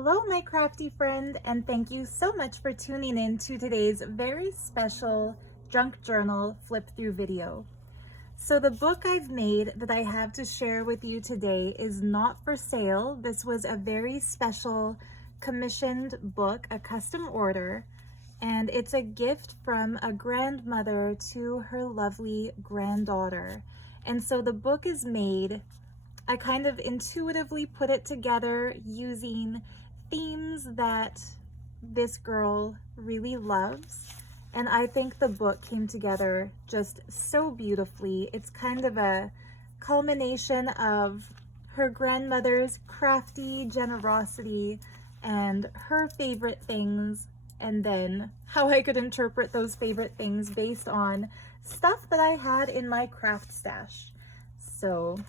Hello, my crafty friend, and thank you so much for tuning in to today's very special junk journal flip through video. So the book I've made that I have to share with you today is not for sale. This was a very special commissioned book, a custom order, and it's a gift from a grandmother to her lovely granddaughter. And so the book is made, I kind of intuitively put it together using themes that this girl really loves. And I think the book came together just so beautifully. It's kind of a culmination of her grandmother's crafty generosity and her favorite things, and then how I could interpret those favorite things based on stuff that I had in my craft stash. So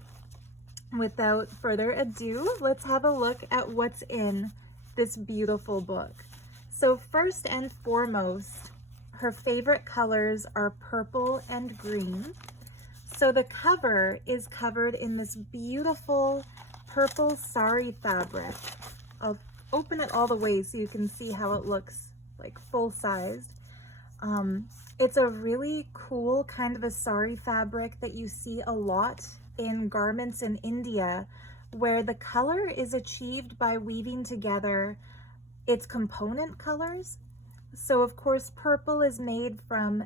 without further ado, let's have a look at what's in this beautiful book. So first and foremost, her favorite colors are purple and green. So the cover is covered in this beautiful purple sari fabric. I'll open it all the way so you can see how it looks like full-sized. It's a really cool kind of a sari fabric that you see a lot in garments in India, where the color is achieved by weaving together its component colors. So of course, purple is made from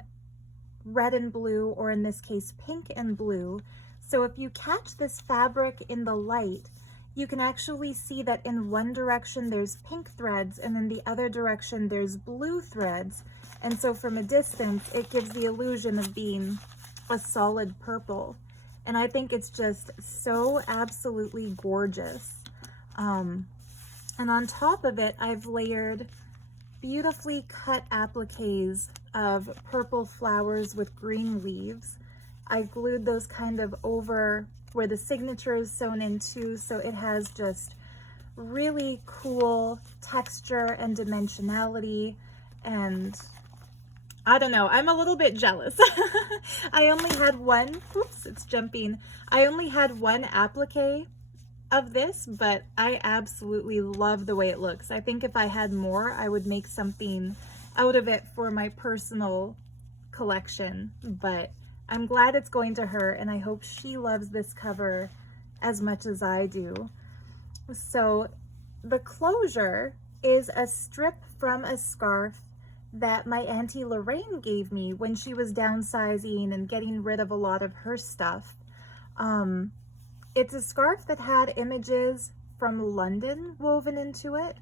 red and blue, or in this case, pink and blue. So if you catch this fabric in the light, you can actually see that in one direction there's pink threads, and in the other direction there's blue threads. And so from a distance, it gives the illusion of being a solid purple. And I think it's just so absolutely gorgeous. And on top of it, I've layered beautifully cut appliques of purple flowers with green leaves. I glued those kind of over where the signature is sewn into, so it has just really cool texture and dimensionality. And I don't know, I'm a little bit jealous. I only had one, oops, it's jumping. I only had one applique of this, but I absolutely love the way it looks. I think if I had more, I would make something out of it for my personal collection, but I'm glad it's going to her, and I hope she loves this cover as much as I do. So the closure is a strip from a scarf that my Auntie Lorraine gave me when she was downsizing and getting rid of a lot of her stuff. It's a scarf that had images from London woven into it,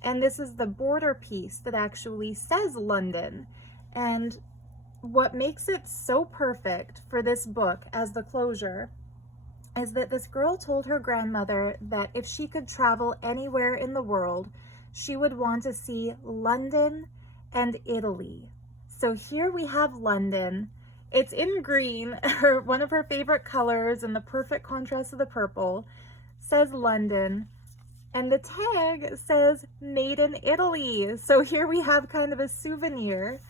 and this is the border piece that actually says London. And what makes it so perfect for this book as the closure is that this girl told her grandmother that if she could travel anywhere in the world, she would want to see London and Italy. So here we have London. It's in green, one of her favorite colors, and the perfect contrast to the purple. Says London, and the tag says Made in Italy. So here we have kind of a souvenir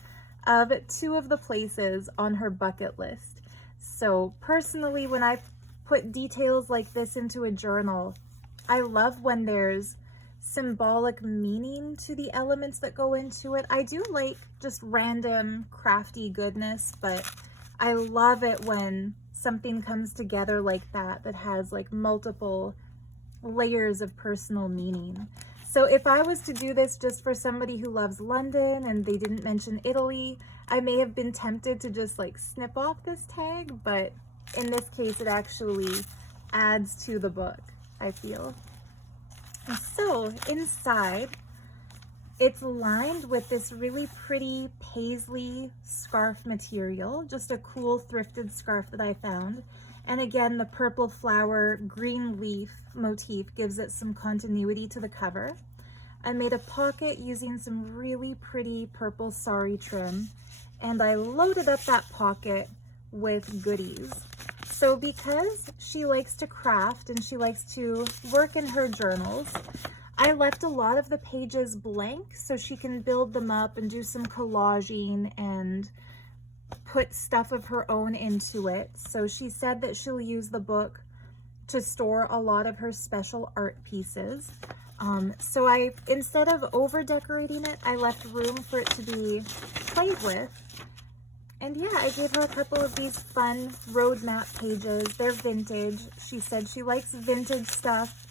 of two of the places on her bucket list. So personally, when I put details like this into a journal, I love when there's symbolic meaning to the elements that go into it. I do like just random crafty goodness, but I love it when something comes together like that, that has like multiple layers of personal meaning. So if I was to do this just for somebody who loves London and they didn't mention Italy, I may have been tempted to just like snip off this tag, but in this case, it actually adds to the book, I feel. So inside, it's lined with this really pretty paisley scarf material, just a cool thrifted scarf that I found. And again, the purple flower, green leaf motif gives it some continuity to the cover. I made a pocket using some really pretty purple sari trim, and I loaded up that pocket with goodies. So because she likes to craft and she likes to work in her journals, I left a lot of the pages blank so she can build them up and do some collaging and put stuff of her own into it. So she said that she'll use the book to store a lot of her special art pieces. So instead of over decorating it, I left room for it to be played with. And yeah, I gave her a couple of these fun roadmap pages. They're vintage. She said she likes vintage stuff.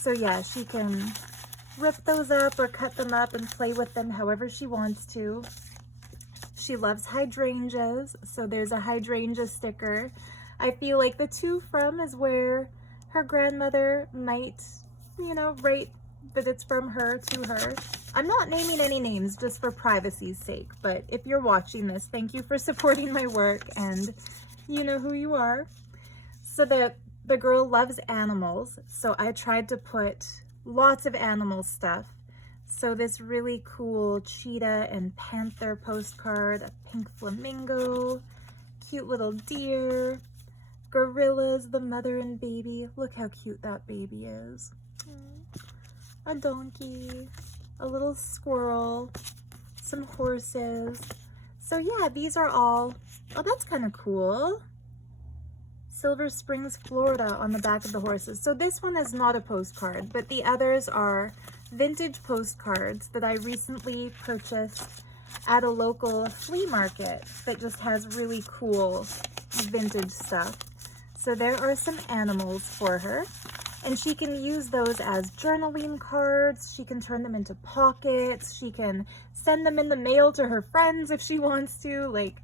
So yeah, she can rip those up or cut them up and play with them however she wants to. She loves hydrangeas, so there's a hydrangea sticker. I feel like the to from is where her grandmother might, you know, write that it's from her to her. I'm not naming any names just for privacy's sake, but if you're watching this, thank you for supporting my work, and you know who you are. So the girl loves animals, so I tried to put lots of animal stuff. So this really cool cheetah and panther postcard, a pink flamingo, cute little deer, gorillas, the mother and baby. Look how cute that baby is. A donkey, a little squirrel, some horses. So yeah, these are all, oh, that's kind of cool. Silver Springs, Florida on the back of the horses. So this one is not a postcard, but the others are vintage postcards that I recently purchased at a local flea market that just has really cool vintage stuff. So there are some animals for her, and she can use those as journaling cards. She can turn them into pockets. She can send them in the mail to her friends if she wants to. Like,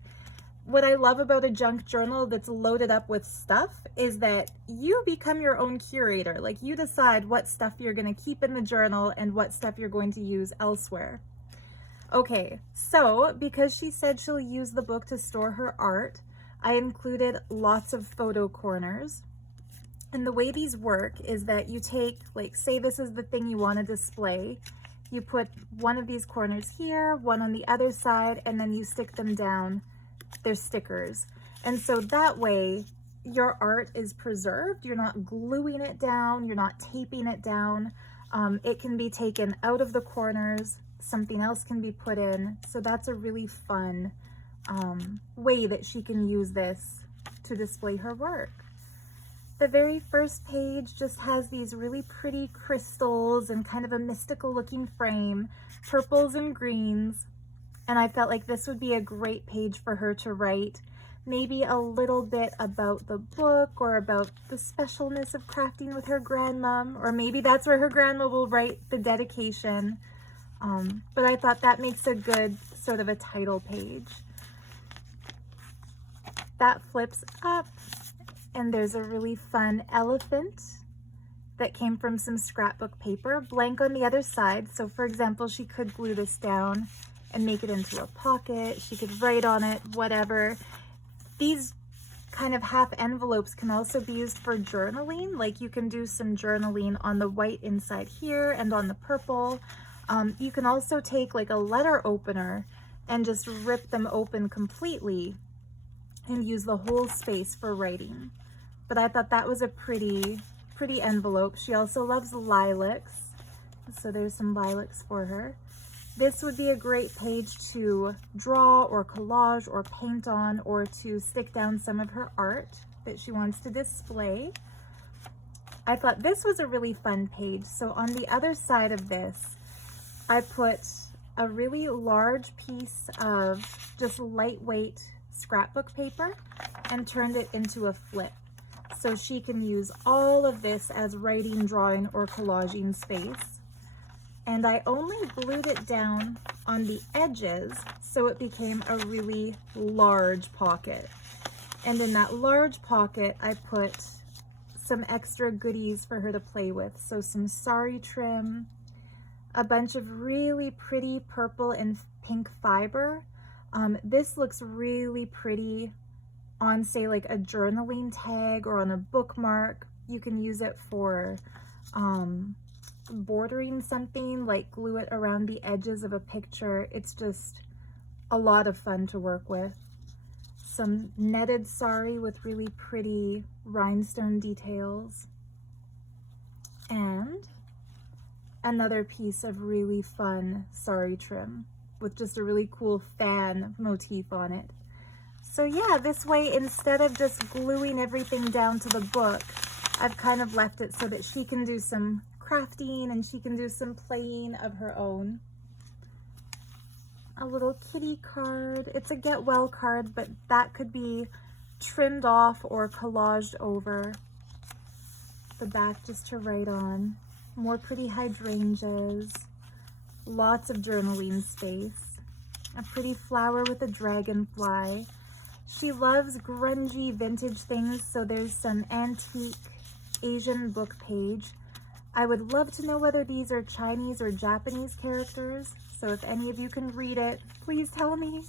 what I love about a junk journal that's loaded up with stuff is that you become your own curator. Like, you decide what stuff you're going to keep in the journal and what stuff you're going to use elsewhere. Okay, so because she said she'll use the book to store her art, I included lots of photo corners. And the way these work is that you take, like, say this is the thing you want to display. You put one of these corners here, one on the other side, and then you stick them down. They're stickers. And so that way your art is preserved. You're not gluing it down. You're not taping it down. It can be taken out of the corners. Something else can be put in. So that's a really fun way that she can use this to display her work. The very first page just has these really pretty crystals and kind of a mystical looking frame, purples and greens. And I felt like this would be a great page for her to write maybe a little bit about the book or about the specialness of crafting with her grandmom, or maybe that's where her grandma will write the dedication. But I thought that makes a good sort of a title page. That flips up, and there's a really fun elephant that came from some scrapbook paper, blank on the other side. So for example, she could glue this down and make it into a pocket. She could write on it, whatever. These kind of half envelopes can also be used for journaling. Like, you can do some journaling on the white inside here and on the purple. You can also take like a letter opener and just rip them open completely and use the whole space for writing. But I thought that was a pretty envelope. She also loves lilacs, so there's some lilacs for her. This would be a great page to draw or collage or paint on, or to stick down some of her art that she wants to display. I thought this was a really fun page. So on the other side of this, I put a really large piece of just lightweight scrapbook paper and turned it into a flip. So she can use all of this as writing, drawing, or collaging space. And I only glued it down on the edges so it became a really large pocket. And in that large pocket, I put some extra goodies for her to play with. So some sari trim, a bunch of really pretty purple and pink fiber. This looks really pretty on, say, like a journaling tag or on a bookmark. You can use it for bordering something, like glue it around the edges of a picture. It's just a lot of fun to work with. Some netted sari with really pretty rhinestone details, and another piece of really fun sari trim with just a really cool fan motif on it. So yeah, this way, instead of just gluing everything down to the book, I've kind of left it so that she can do some crafting and she can do some playing of her own. A little kitty card. It's a get well card, but that could be trimmed off or collaged over the back just to write on. More pretty hydrangeas. Lots of journaling space. A pretty flower with a dragonfly. She loves grungy vintage things, so there's some antique Asian book page. I would love to know whether these are Chinese or Japanese characters, so if any of you can read it, please tell me.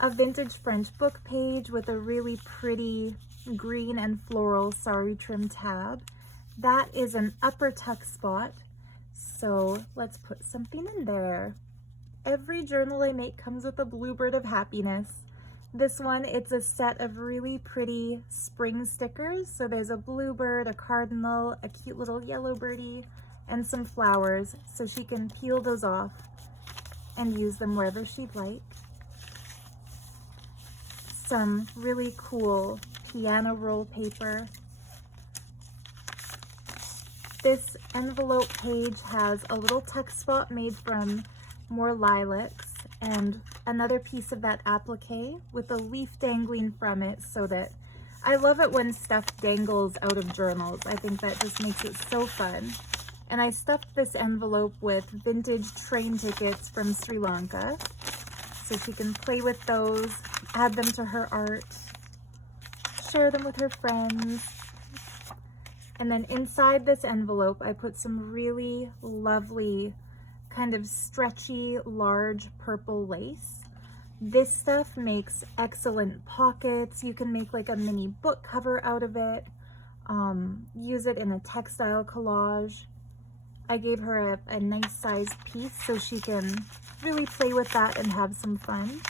A vintage French book page with a really pretty green and floral sari trim tab. That is an upper tuck spot, so let's put something in there. Every journal I make comes with a bluebird of happiness. This one, it's a set of really pretty spring stickers. So there's a bluebird, a cardinal, a cute little yellow birdie, and some flowers. So she can peel those off and use them wherever she'd like. Some really cool piano roll paper. This envelope page has a little tuck spot made from more lilacs and another piece of that applique with a leaf dangling from it, so that I love it when stuff dangles out of journals. I think that just makes it so fun. And I stuffed this envelope with vintage train tickets from Sri Lanka, so she can play with those, add them to her art, share them with her friends. And then inside this envelope, I put some really lovely kind of stretchy, large purple lace. This stuff makes excellent pockets. You can make like a mini book cover out of it, use it in a textile collage. I gave her a nice sized piece so she can really play with that and have some fun.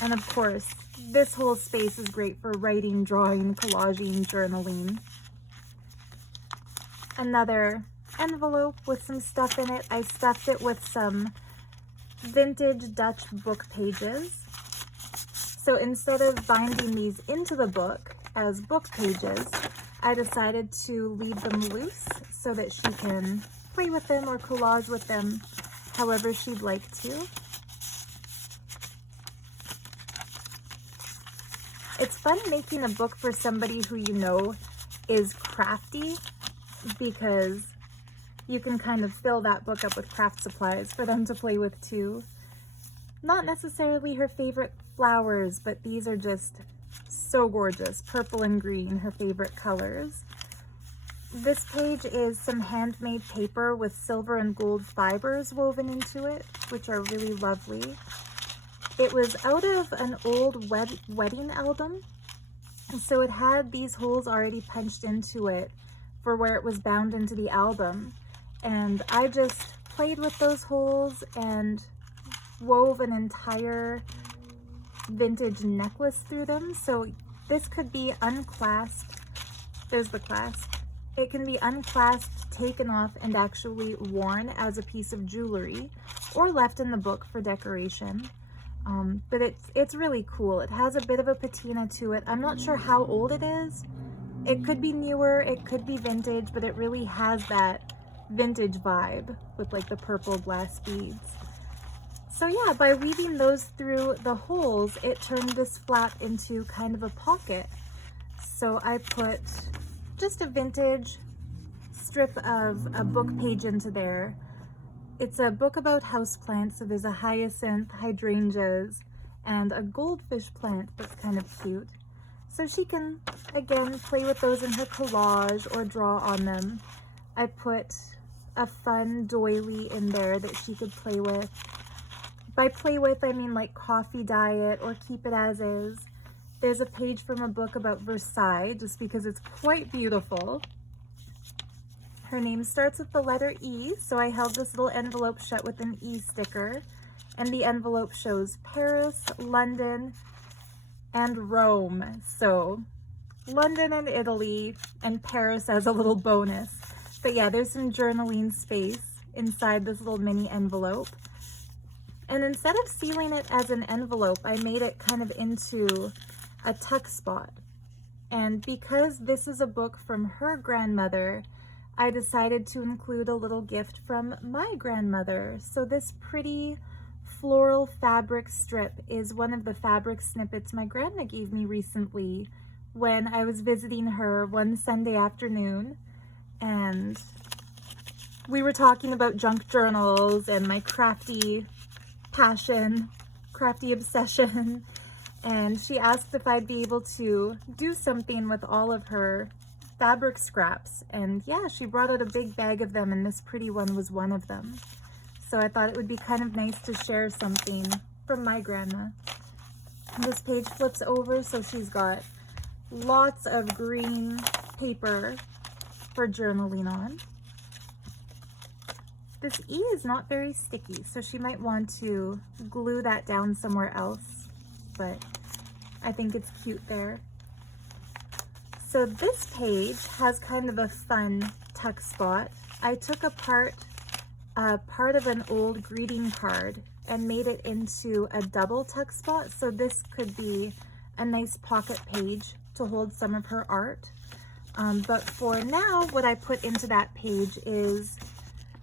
And of course, this whole space is great for writing, drawing, collaging, journaling. Another envelope with some stuff in it. I stuffed it with some vintage Dutch book pages. So instead of binding these into the book as book pages, I decided to leave them loose so that she can play with them or collage with them however she'd like to. It's fun making a book for somebody who you know is crafty, because you can kind of fill that book up with craft supplies for them to play with too. Not necessarily her favorite flowers, but these are just so gorgeous. Purple and green, her favorite colors. This page is some handmade paper with silver and gold fibers woven into it, which are really lovely. It was out of an old wedding album, so it had these holes already punched into it for where it was bound into the album. And I just played with those holes and wove an entire vintage necklace through them. So this could be unclasped. There's the clasp. It can be unclasped, taken off, and actually worn as a piece of jewelry, or left in the book for decoration. But it's really cool. It has a bit of a patina to it. I'm not sure how old it is. It could be newer, it could be vintage, but it really has that vintage vibe with like the purple glass beads. So yeah, by weaving those through the holes, it turned this flap into kind of a pocket. So I put just a vintage strip of a book page into there. It's a book about houseplants, so there's a hyacinth, hydrangeas, and a goldfish plant that's kind of cute. So she can, again, play with those in her collage or draw on them. I put a fun doily in there that she could play with. By play with, I mean like coffee diet or keep it as is. There's a page from a book about Versailles, just because it's quite beautiful. Her name starts with the letter E, so I held this little envelope shut with an E sticker, and the envelope shows Paris, London, and Rome. So London and Italy, and Paris as a little bonus. But yeah, there's some journaling space inside this little mini envelope. And instead of sealing it as an envelope, I made it kind of into a tuck spot. And because this is a book from her grandmother, I decided to include a little gift from my grandmother. So this pretty floral fabric strip is one of the fabric snippets my grandma gave me recently when I was visiting her one Sunday afternoon. And we were talking about junk journals and my crafty passion, crafty obsession. And she asked if I'd be able to do something with all of her fabric scraps. And yeah, she brought out a big bag of them, and this pretty one was one of them. So I thought it would be kind of nice to share something from my grandma. And this page flips over, so she's got lots of green paper for journaling on. This E is not very sticky, so she might want to glue that down somewhere else, but I think it's cute there. So this page has kind of a fun tuck spot. I took apart part of an old greeting card and made it into a double tuck spot, so this could be a nice pocket page to hold some of her art. But for now, what I put into that page is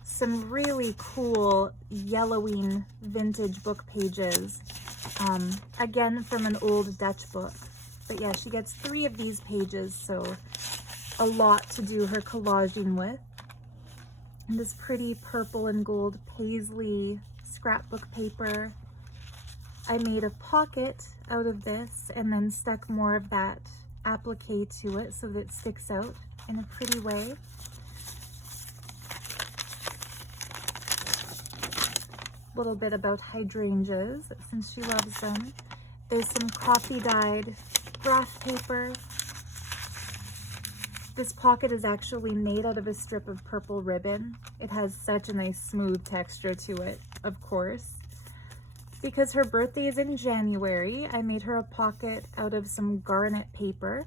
some really cool yellowing vintage book pages, again from an old Dutch book. But yeah, she gets 3 of these pages, so a lot to do her collaging with. And this pretty purple and gold paisley scrapbook paper. I made a pocket out of this and then stuck more of that applique to it so that it sticks out in a pretty way. A little bit about hydrangeas, since she loves them. There's some coffee dyed graph paper. This pocket is actually made out of a strip of purple ribbon. It has such a nice smooth texture to it, of course. Because her birthday is in January, I made her a pocket out of some garnet paper.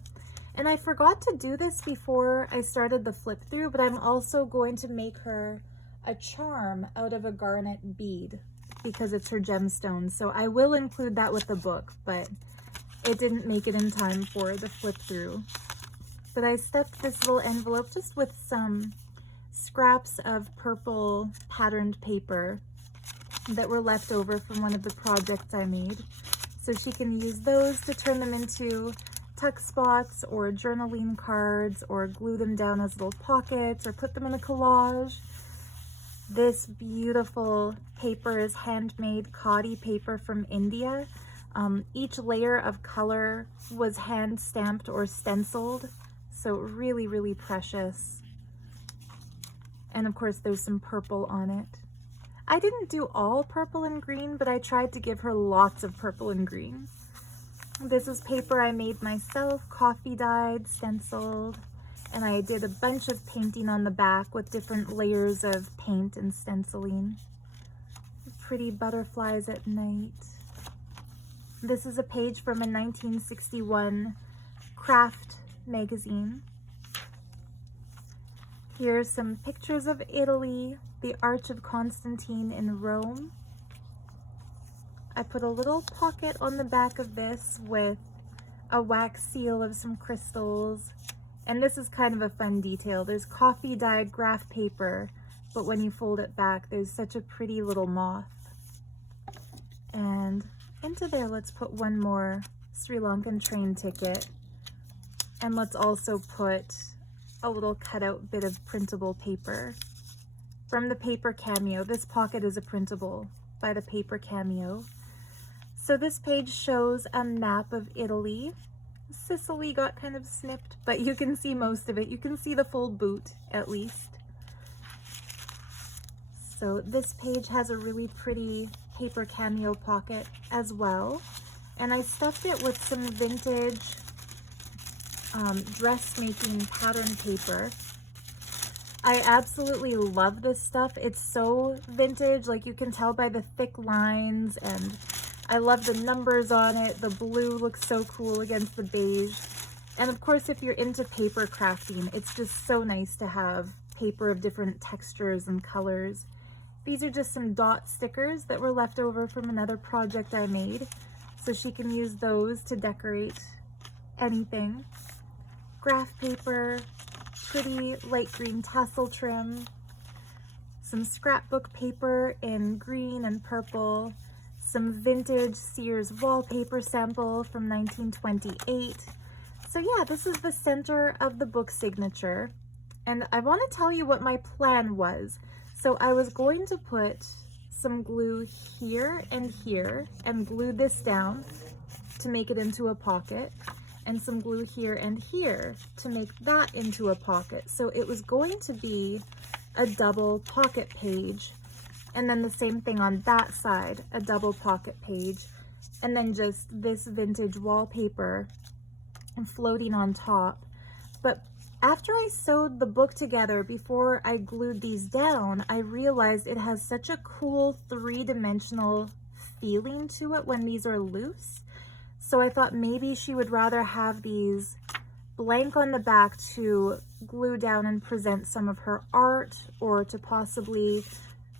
And I forgot to do this before I started the flip through, but I'm also going to make her a charm out of a garnet bead because it's her gemstone. So I will include that with the book, but it didn't make it in time for the flip through. But I stuffed this little envelope just with some scraps of purple patterned paper that were left over from one of the projects I made. So she can use those to turn them into tuck spots or journaling cards, or glue them down as little pockets, or put them in a collage. This beautiful paper is handmade khadi paper from India. Each layer of color was hand stamped or stenciled, so really, really precious. And of course there's some purple on it. I didn't do all purple and green, but I tried to give her lots of purple and green. This is paper I made myself, coffee dyed, stenciled, and I did a bunch of painting on the back with different layers of paint and stenciling. Pretty butterflies at night. This is a page from a 1961 craft magazine. Here are some pictures of Italy, the Arch of Constantine in Rome. I put a little pocket on the back of this with a wax seal of some crystals. And this is kind of a fun detail. There's coffee dyed graph paper, but when you fold it back, there's such a pretty little moth. And into there, let's put one more Sri Lankan train ticket. And let's also put a little cutout bit of printable paper from the Paper Cameo. This pocket is a printable by the Paper Cameo. So this page shows a map of Italy. Sicily got kind of snipped, but you can see most of it. You can see the full boot, at least. So this page has a really pretty Paper Cameo pocket as well. And I stuffed it with some vintage dressmaking pattern paper. I absolutely love this stuff. It's so vintage, like you can tell by the thick lines, and I love the numbers on it. The blue looks so cool against the beige. And of course, if you're into paper crafting, it's just so nice to have paper of different textures and colors. These are just some dot stickers that were left over from another project I made, so she can use those to decorate anything. Graph paper, pretty light green tassel trim, some scrapbook paper in green and purple, some vintage Sears wallpaper sample from 1928. So yeah, this is the center of the book signature. And I want to tell you what my plan was. So I was going to put some glue here and glue this down to make it into a pocket, and some glue here and here to make that into a pocket. So it was going to be a double pocket page, and then the same thing on that side, a double pocket page, and then just this vintage wallpaper and floating on top. But after I sewed the book together, before I glued these down, I realized it has such a cool three-dimensional feeling to it when these are loose. So I thought maybe she would rather have these blank on the back to glue down and present some of her art, or to possibly,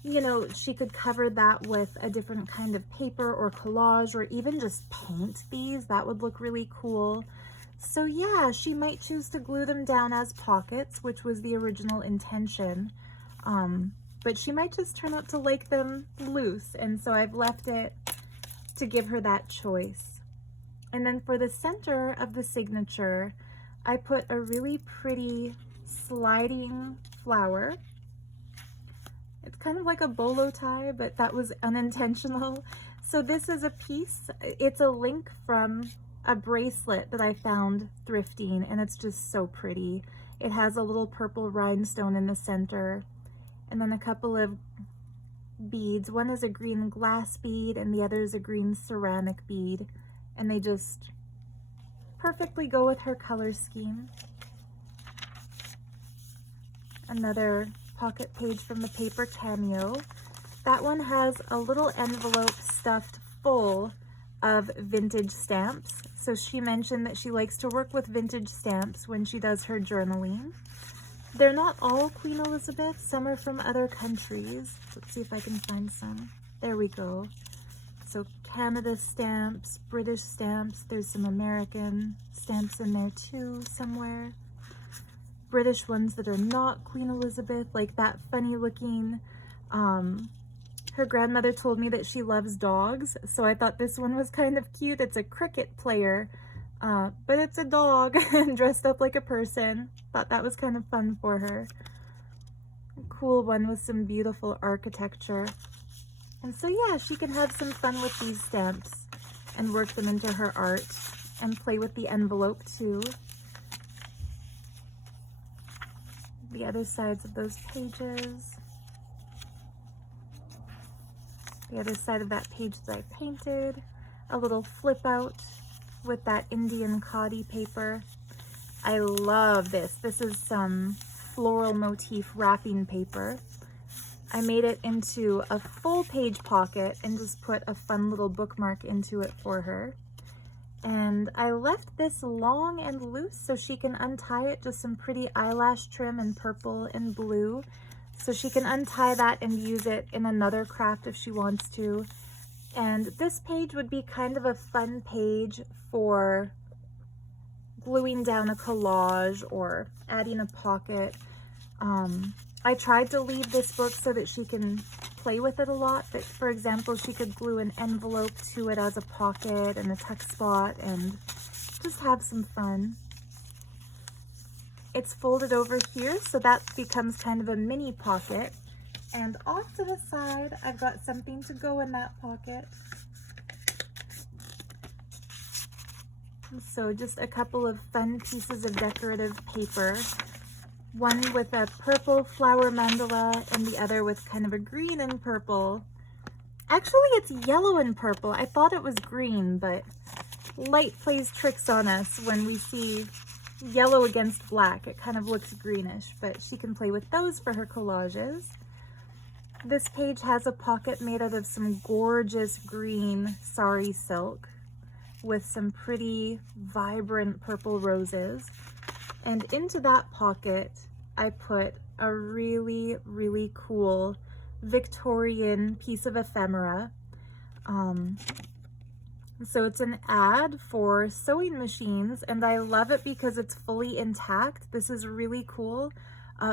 you know, she could cover that with a different kind of paper or collage, or even just paint these. That would look really cool. So yeah, she might choose to glue them down as pockets, which was the original intention. But she might just turn out to like them loose, and so I've left it to give her that choice. And then for the center of the signature, I put a really pretty sliding flower. It's kind of like a bolo tie, but that was unintentional. So this is a piece, it's a link from a bracelet that I found thrifting, and it's just so pretty. It has a little purple rhinestone in the center, and then a couple of beads. One is a green glass bead and the other is a green ceramic bead, and they just perfectly go with her color scheme. Another pocket page from the paper Cameo. That one has a little envelope stuffed full of vintage stamps. So she mentioned that she likes to work with vintage stamps when she does her journaling. They're not all Queen Elizabeth, some are from other countries. Let's see if I can find some. There we go. So Canada stamps, British stamps, there's some American stamps in there too somewhere. British ones that are not Queen Elizabeth, like that funny looking, her grandmother told me that she loves dogs, so I thought this one was kind of cute. It's a cricket player, but it's a dog dressed up like a person. Thought that was kind of fun for her. A cool one with some beautiful architecture. And so yeah, she can have some fun with these stamps and work them into her art and play with the envelope too. The other sides of those pages. The other side of that page that I painted. A little flip out with that Indian khadi paper. I love this. This is some floral motif wrapping paper. I made it into a full page pocket and just put a fun little bookmark into it for her. And I left this long and loose so she can untie it, just some pretty eyelash trim in purple and blue. So she can untie that and use it in another craft if she wants to. And this page would be kind of a fun page for gluing down a collage or adding a pocket. I tried to leave this book so that she can play with it a lot. But for example, she could glue an envelope to it as a pocket and a tuck spot and just have some fun. It's folded over here, so that becomes kind of a mini pocket. And off to the side, I've got something to go in that pocket. So just a couple of fun pieces of decorative paper. One with a purple flower mandala and the other with kind of a green and purple. Actually, it's yellow and purple. I thought it was green, but light plays tricks on us when we see yellow against black. It kind of looks greenish, but she can play with those for her collages. This page has a pocket made out of some gorgeous green sari silk with some pretty vibrant purple roses. And into that pocket, I put a really, really cool Victorian piece of ephemera. So it's an ad for sewing machines, and I love it because it's fully intact. This is really cool.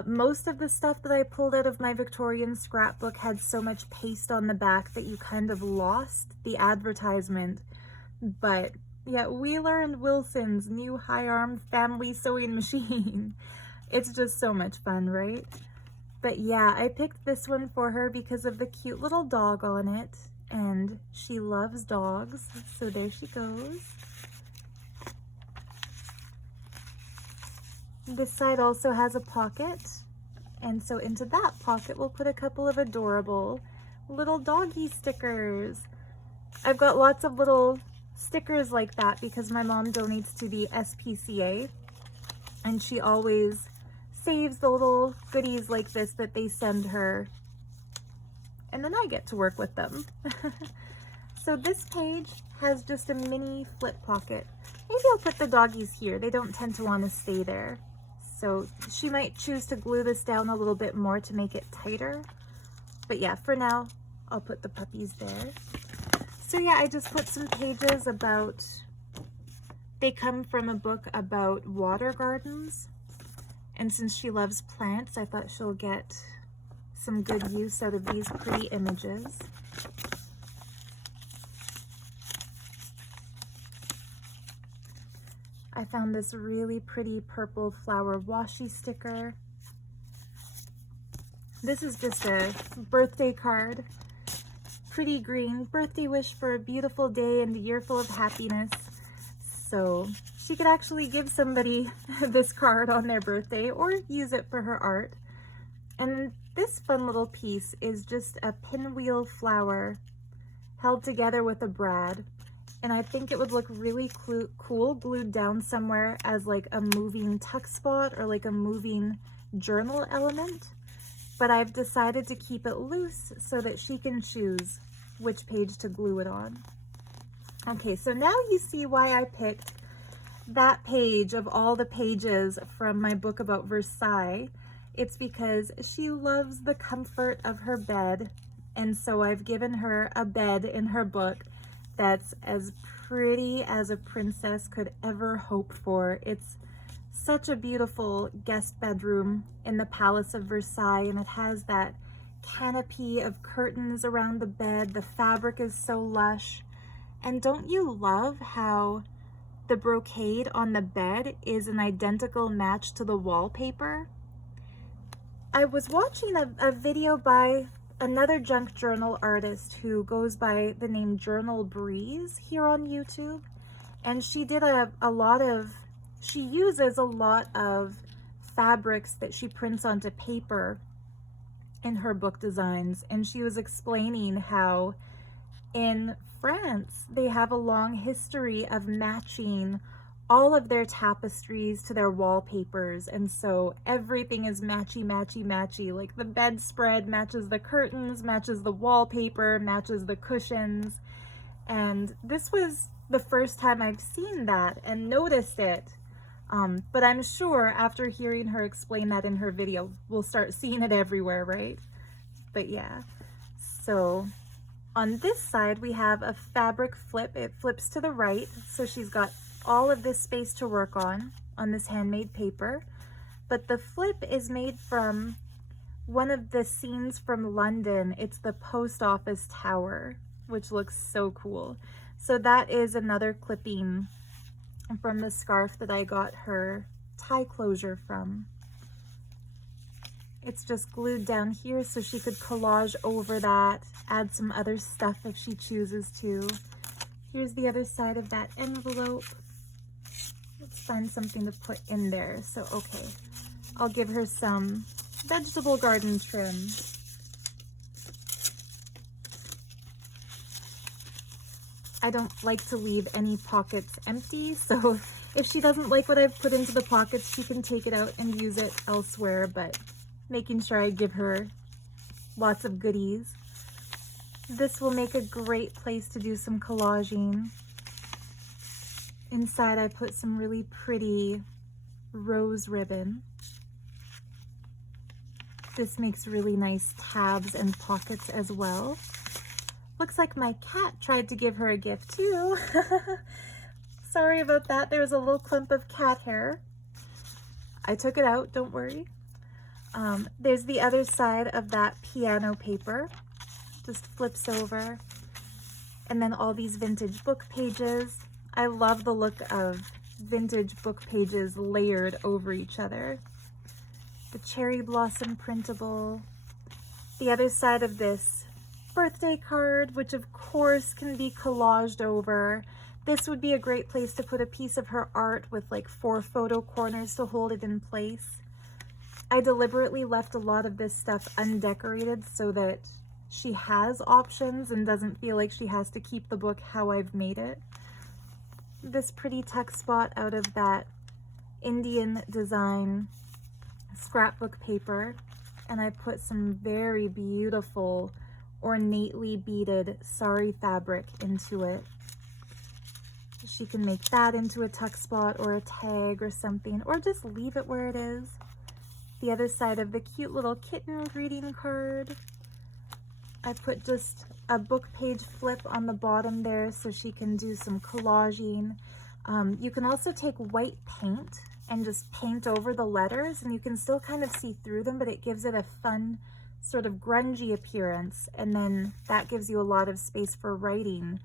Most of the stuff that I pulled out of my Victorian scrapbook had so much paste on the back that you kind of lost the advertisement. But yeah, Wheeler and Wilson's new high-arm family sewing machine. It's just so much fun, right? But yeah, I picked this one for her because of the cute little dog on it, and she loves dogs, so there she goes. This side also has a pocket, and so into that pocket we'll put a couple of adorable little doggy stickers. I've got lots of little stickers like that because my mom donates to the SPCA, and she always saves the little goodies like this that they send her, and then I get to work with them. So this page has just a mini flip pocket. Maybe I'll put the doggies here. They don't tend to want to stay there. So she might choose to glue this down a little bit more to make it tighter. But yeah, for now, I'll put the puppies there. So yeah, I just put some pages about, they come from a book about water gardens. And since she loves plants, I thought she'll get some good use out of these pretty images. I found this really pretty purple flower washi sticker. This is just a birthday card. Pretty green, birthday wish for a beautiful day and a year full of happiness. So she could actually give somebody this card on their birthday or use it for her art. And this fun little piece is just a pinwheel flower held together with a brad. And I think it would look really cool glued down somewhere as like a moving tuck spot or like a moving journal element. But I've decided to keep it loose so that she can choose which page to glue it on. Okay, so now you see why I picked that page of all the pages from my book about Versailles. It's because she loves the comfort of her bed, and so I've given her a bed in her book that's as pretty as a princess could ever hope for. It's such a beautiful guest bedroom in the Palace of Versailles, and it has that canopy of curtains around the bed. The fabric is so lush. And don't you love how the brocade on the bed is an identical match to the wallpaper? I was watching a video by another junk journal artist who goes by the name Journal Breeze here on YouTube, and she did she uses a lot of fabrics that she prints onto paper in her book designs, and she was explaining how in France they have a long history of matching all of their tapestries to their wallpapers, and so everything is matchy, matchy, matchy. Like the bedspread matches the curtains, matches the wallpaper, matches the cushions. And this was the first time I've seen that and noticed it. But I'm sure after hearing her explain that in her video, we'll start seeing it everywhere, right? But yeah, so on this side we have a fabric flip. It flips to the right, so she's got all of this space to work on this handmade paper. But the flip is made from one of the scenes from London. It's the post office tower, which looks so cool. So that is another clipping from the scarf that I got her tie closure from. It's just glued down here so she could collage over that, add some other stuff if she chooses to. Here's the other side of that envelope. Let's find something to put in there. So, okay, I'll give her some vegetable garden trim. I don't like to leave any pockets empty, so if she doesn't like what I've put into the pockets, she can take it out and use it elsewhere, but making sure I give her lots of goodies. This will make a great place to do some collaging. Inside I put some really pretty rose ribbon. This makes really nice tabs and pockets as well. Looks like my cat tried to give her a gift too. Sorry about that. There was a little clump of cat hair. I took it out, don't worry. There's the other side of that piano paper. Just flips over. And then all these vintage book pages. I love the look of vintage book pages layered over each other. The cherry blossom printable. The other side of this birthday card, which of course can be collaged over. This would be a great place to put a piece of her art with like 4 photo corners to hold it in place. I deliberately left a lot of this stuff undecorated so that she has options and doesn't feel like she has to keep the book how I've made it. This pretty tuck spot out of that Indian design scrapbook paper, and I put some very beautiful ornately beaded sari fabric into it. She can make that into a tuck spot or a tag or something, or just leave it where it is. The other side of the cute little kitten greeting card. I put just a book page flip on the bottom there so she can do some collaging. You can also take white paint and just paint over the letters, and you can still kind of see through them, but it gives it a fun sort of grungy appearance, and then that gives you a lot of space for writing.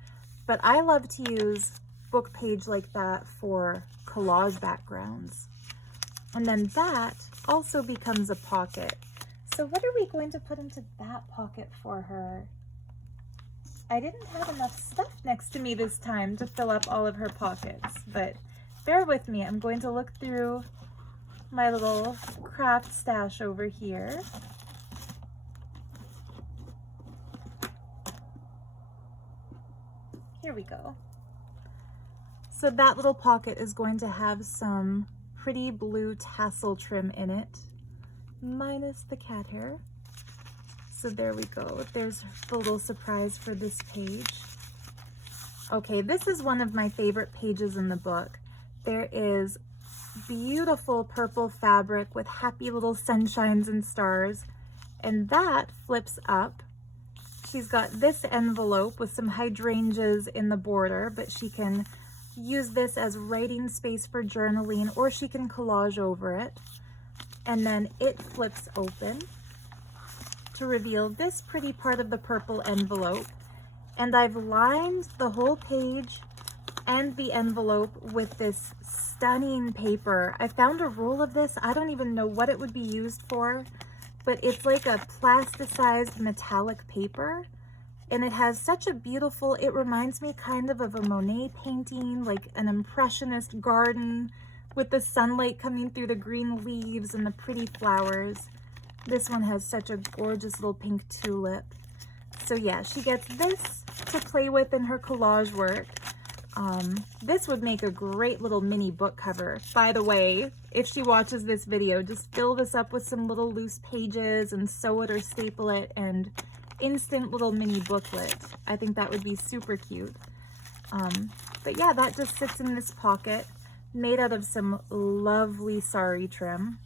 But I love to use book page like that for collage backgrounds. And then that also becomes a pocket. So what are we going to put into that pocket for her? I didn't have enough stuff next to me this time to fill up all of her pockets, but bear with me. I'm going to look through my little craft stash over here. Here we go. So that little pocket is going to have some pretty blue tassel trim in it, minus the cat hair. So there we go. There's the little surprise for this page. Okay, this is one of my favorite pages in the book. There is beautiful purple fabric with happy little sunshines and stars, and that flips up. She's got this envelope with some hydrangeas in the border, but she can use this as writing space for journaling, or she can collage over it. And then it flips open to reveal this pretty part of the purple envelope. And I've lined the whole page and the envelope with this stunning paper. I found a roll of this. I don't even know what it would be used for, but it's like a plasticized metallic paper. And it has such a beautiful, it reminds me kind of a Monet painting, like an impressionist garden with the sunlight coming through the green leaves and the pretty flowers. This one has such a gorgeous little pink tulip. So yeah, she gets this to play with in her collage work. This would make a great little mini book cover. By the way, if she watches this video, just fill this up with some little loose pages and sew it or staple it, and instant little mini booklet. I think that would be super cute. But yeah, that just sits in this pocket, made out of some lovely sari trim.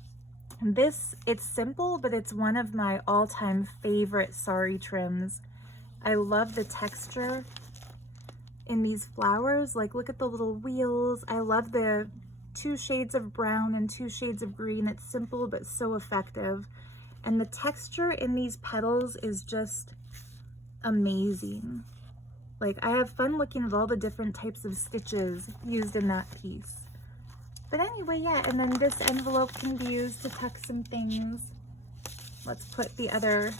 This, it's simple, but it's one of my all-time favorite sari trims. I love the texture in these flowers. Like, look at the little wheels. I love the 2 shades of brown and 2 shades of green. It's simple, but so effective. And the texture in these petals is just amazing. Like, I have fun looking at all the different types of stitches used in that piece. But anyway, yeah, and then this envelope can be used to tuck some things. Let's put the other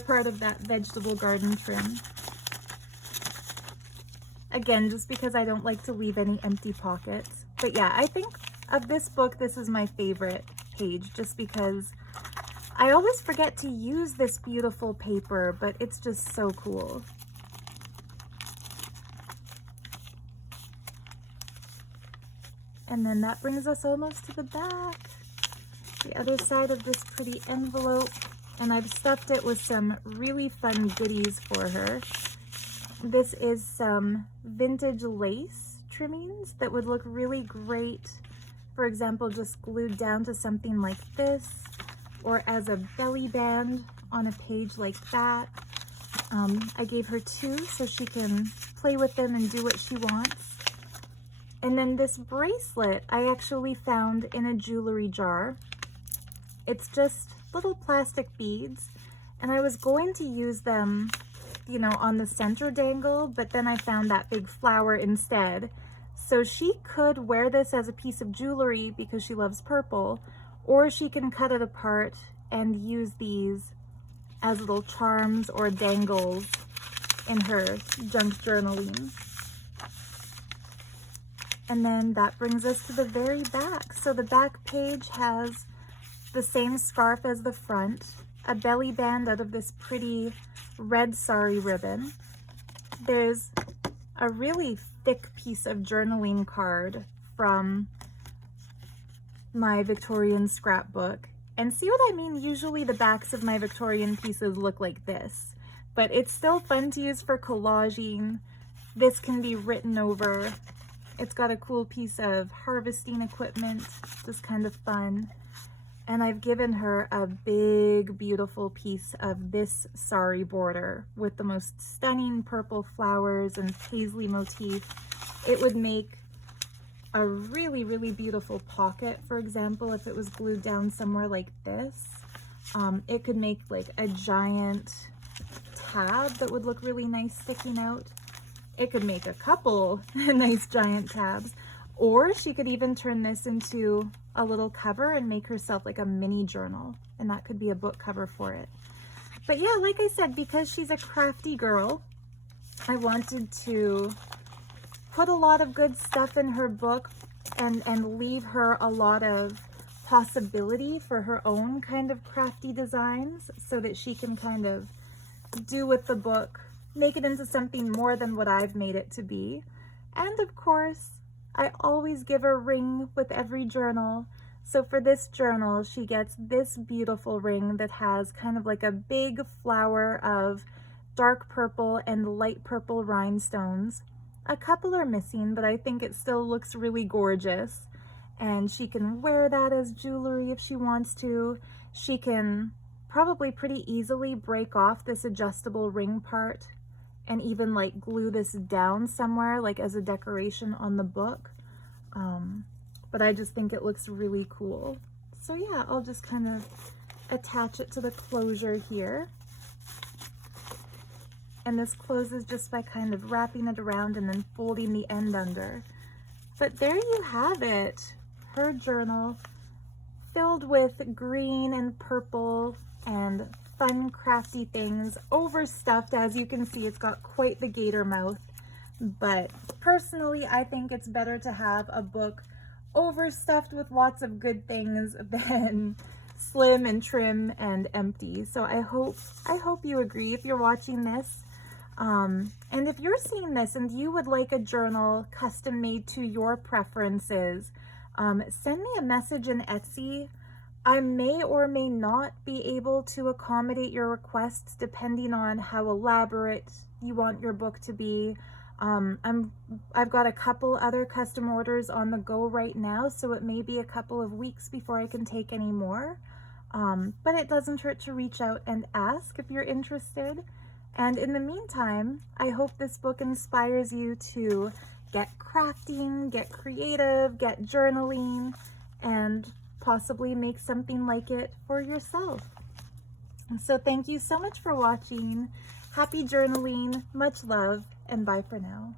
part of that vegetable garden trim. Again, just because I don't like to leave any empty pockets. But yeah, I think of this book, this is my favorite page, just because I always forget to use this beautiful paper, but it's just so cool. And then that brings us almost to the back, the other side of this pretty envelope. And I've stuffed it with some really fun goodies for her. This is some vintage lace trimmings that would look really great, for example, just glued down to something like this, or as a belly band on a page like that. I gave her 2 so she can play with them and do what she wants. And then this bracelet I actually found in a jewelry jar. It's just little plastic beads, and I was going to use them, you know, on the center dangle, but then I found that big flower instead. So she could wear this as a piece of jewelry because she loves purple, or she can cut it apart and use these as little charms or dangles in her junk journaling. And then that brings us to the very back. So the back page has the same scarf as the front, a belly band out of this pretty red sari ribbon. There's a really thick piece of journaling card from my Victorian scrapbook. And see what I mean? Usually the backs of my Victorian pieces look like this, but it's still fun to use for collaging. This can be written over. It's got a cool piece of harvesting equipment, just kind of fun. And I've given her a big, beautiful piece of this sari border with the most stunning purple flowers and paisley motif. It would make a really, really beautiful pocket, for example, if it was glued down somewhere like this. It could make like a giant tab that would look really nice sticking out. It could make a couple nice giant tabs, or she could even turn this into a little cover and make herself like a mini journal, and that could be a book cover for it. But yeah, like I said, because she's a crafty girl, I wanted to put a lot of good stuff in her book and leave her a lot of possibility for her own kind of crafty designs so that she can kind of do with the book, make it into something more than what I've made it to be. And of course, I always give a ring with every journal. So for this journal, she gets this beautiful ring that has kind of like a big flower of dark purple and light purple rhinestones. A couple are missing, but I think it still looks really gorgeous. And she can wear that as jewelry if she wants to. She can probably pretty easily break off this adjustable ring part and even like glue this down somewhere like as a decoration on the book. But I just think it looks really cool. So yeah, I'll just kind of attach it to the closure here. And this closes just by kind of wrapping it around and then folding the end under. But there you have it, her journal filled with green and purple and fun crafty things, overstuffed. As you can see, it's got quite the gator mouth. But personally, I think it's better to have a book overstuffed with lots of good things than slim and trim and empty. So I hope you agree if you're watching this. And if you're seeing this and you would like a journal custom made to your preferences, send me a message in Etsy. I may or may not be able to accommodate your requests depending on how elaborate you want your book to be. I've got a couple other custom orders on the go right now, so it may be a couple of weeks before I can take any more. But it doesn't hurt to reach out and ask if you're interested. And in the meantime, I hope this book inspires you to get crafting, get creative, get journaling, and possibly make something like it for yourself. So thank you so much for watching. Happy journaling, much love, and bye for now.